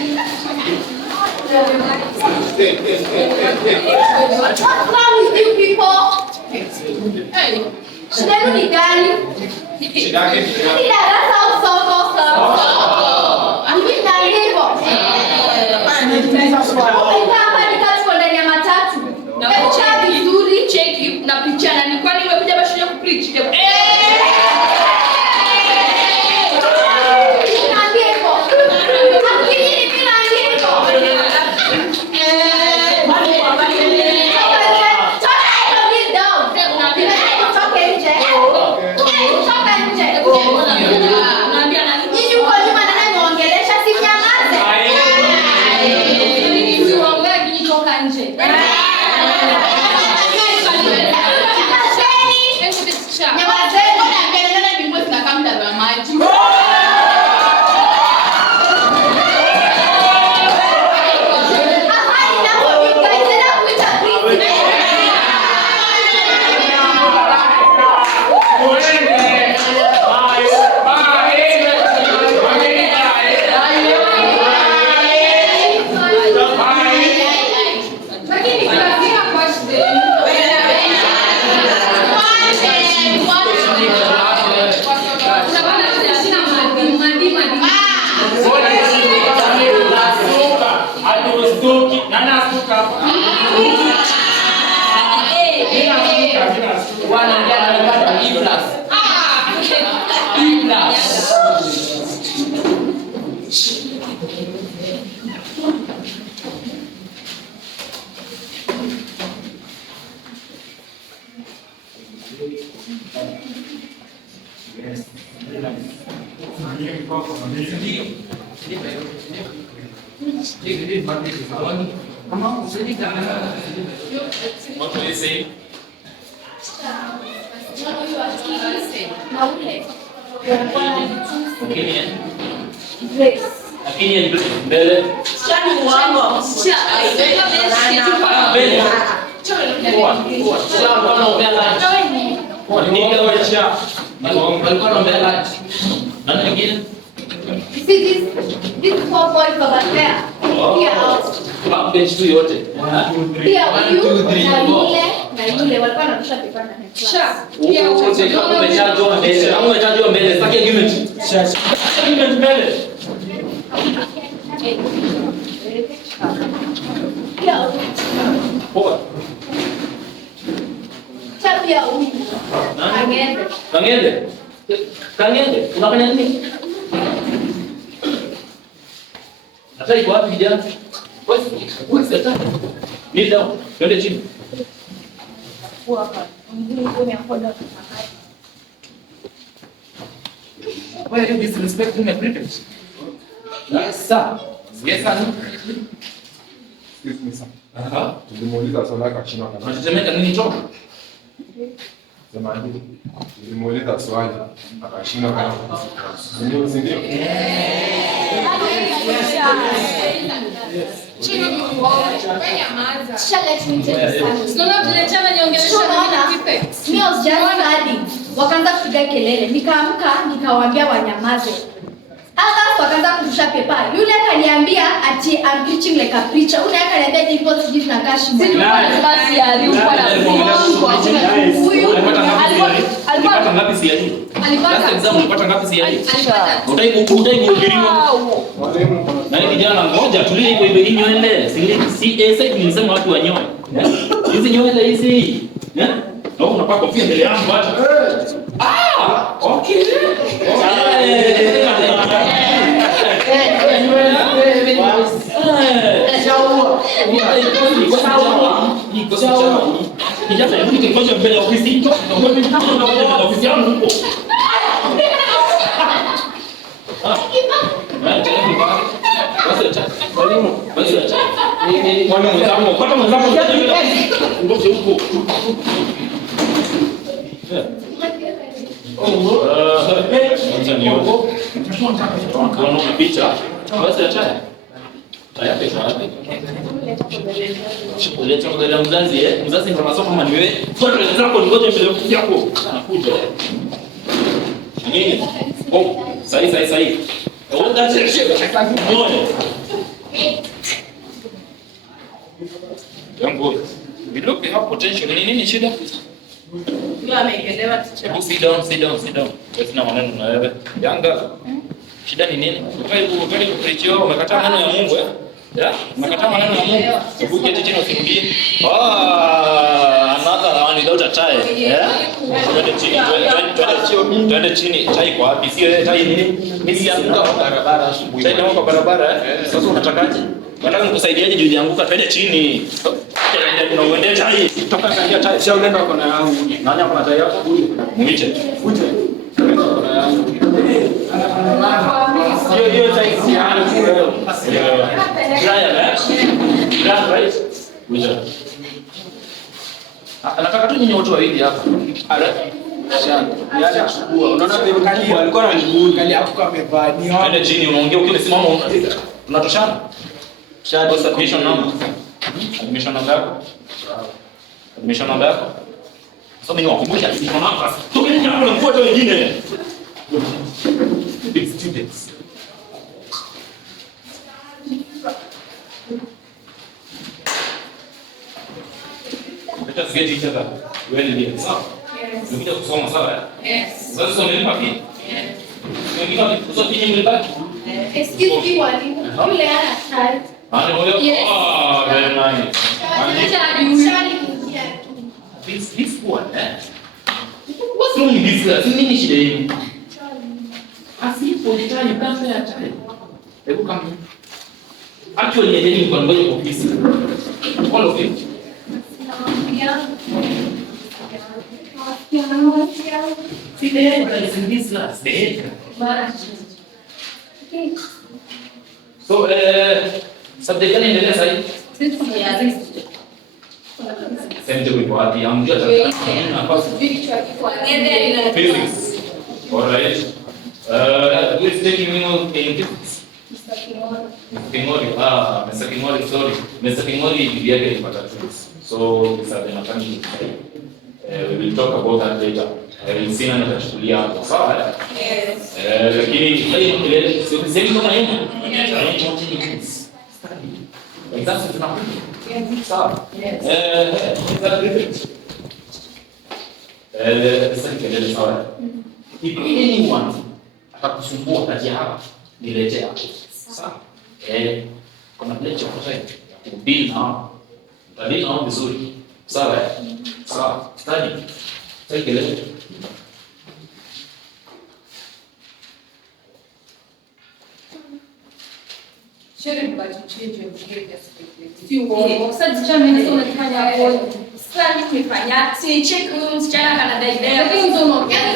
What's wrong with you people? Shida yenu ni gani? Shida yake ni gani? Darasa au soko soko? Hivi na hivyo. Hapa ni kazi kwa ndani ya matatu. Na kucha vizuri, cheki na picha na ni kwani umekuja hapa shule kupreach? What do you say? Opinion. Opinion mbele. Shani muambo. Mbele. You see this 4 boys over there? Here out. Bench tu yote. Pia huyu na yule walikuwa wanarusha pepa na head. Pia wote umechajwa mbele. Au umechajwa mbele. Sasa argument. Argument mbele. Poa. Pia huyu. Kangende. Unafanya nini? Hata iko wapi kijana? Wewe sasa. Ni down. Twende chini. Why are you disrespecting my privilege? Yes, sir. Yes, sir. Excuse me, sir. Aha. Tulimuuliza swali akashindwa kana. Unatetemeka nini choka? Sema hivi. Tulimuuliza swali akashindwa kana. Ndio, si ndio? Wakaanza kupiga kelele, nikaamka nikawaambia wanyamaze. Others wakaanza kurusha pepa. Yule akaniambia ati I'm preaching like a preacher. Yule akaniambia ndipo sijui na kashi mbona. Basi alikuwa na huyu alipata ngapi siali? Last exam ulipata ngapi siali? Utaki kuhubiriwa. Mwalimu, Na kijana mmoja tulie hivyo hivyo hii nywele. Si sasa nimesema watu wanyoe. Hizi nywele hizi. Na unapaka kofia mbele yangu acha. Okay. Mzazi ndo anasoma kama ni wewe. Kwa nini zako ngoje mbele yako? Anakuja. Nini? Oh, sahi. Oh, that's it. Shit. you have potential. Ni nini shida? Yule ameelewa teacher. Hebu sit down. Sina maneno na wewe. Yanga. Shida ni nini? Ukali preach wao umekataa maneno ya Mungu Yeah? Umekataa maneno ya Mungu. Hebu keti chini usirudie. Another one without a tie. Yeah? Twende chini. Tai kwa wapi? Sio tai nini? Mimi sianguka kwa barabara asubuhi. Tai kwa barabara Sasa unatakaje? Nataka nikusaidiaje juu nianguka twende chini. Kuna uende tai. Toka kalia tai. Sio unaenda kwa na yangu. Nani ako na tai yako? Muite. Hiyo tai si yangu wewe. Right? Muite. Nataka tu nyinyi watu wawili hapa. Yale asubuhi. Unaona vile kali alikuwa na mguu kali hapo amevaa ni hapo. Twende chini unaongea ukiwa umesimama tunatoshana. Admission number yako. Sasa mimi nakukumbusha admission number. Toka nje hapo unafuata wengine. Big students. Let us get each other well in sawa. Yes. Ukija kusoma sawa? Yes. Sasa umelipa pia? Yes. Umelipa kusoma pia umelipa? Excuse me walimu. Yule ana child. Yes. Oh, very nice. This one, What's wrong with this class? Nini shida yenu? Asipo litani kama ya child. Hebu kama. Actually, yeye ni kwa ngoja kwa ofisi. All of it. See the head is in this class. The head. Okay. So, subject gani endelea sasa hivi? Sente kwa wapi? Amjua physics. All right. Who is taking me in physics? Mr. Kingori, sorry. Mr. Kingori bibi yake alipata twins. So, Mr. Benafani, we will talk about that later. Sina nitachukulia hapo. Sawa? Yes. Lakini sasa kama yeye exams tunakuja. Sawa? Yes. Sasa kelele sawa. If anyone atakusumbua kati hapa niletea hapo. Sawa? Kuna plecha kwa sasa. Deal now. Tadili nao vizuri. Sawa? Sawa. Study. Sasa kelele. Shouldn't but to change your behavior spectrum. Sasa determine sio unafanya hapo. Sasa nimefanya si check msichana kana dai. Lakini ndio unaongea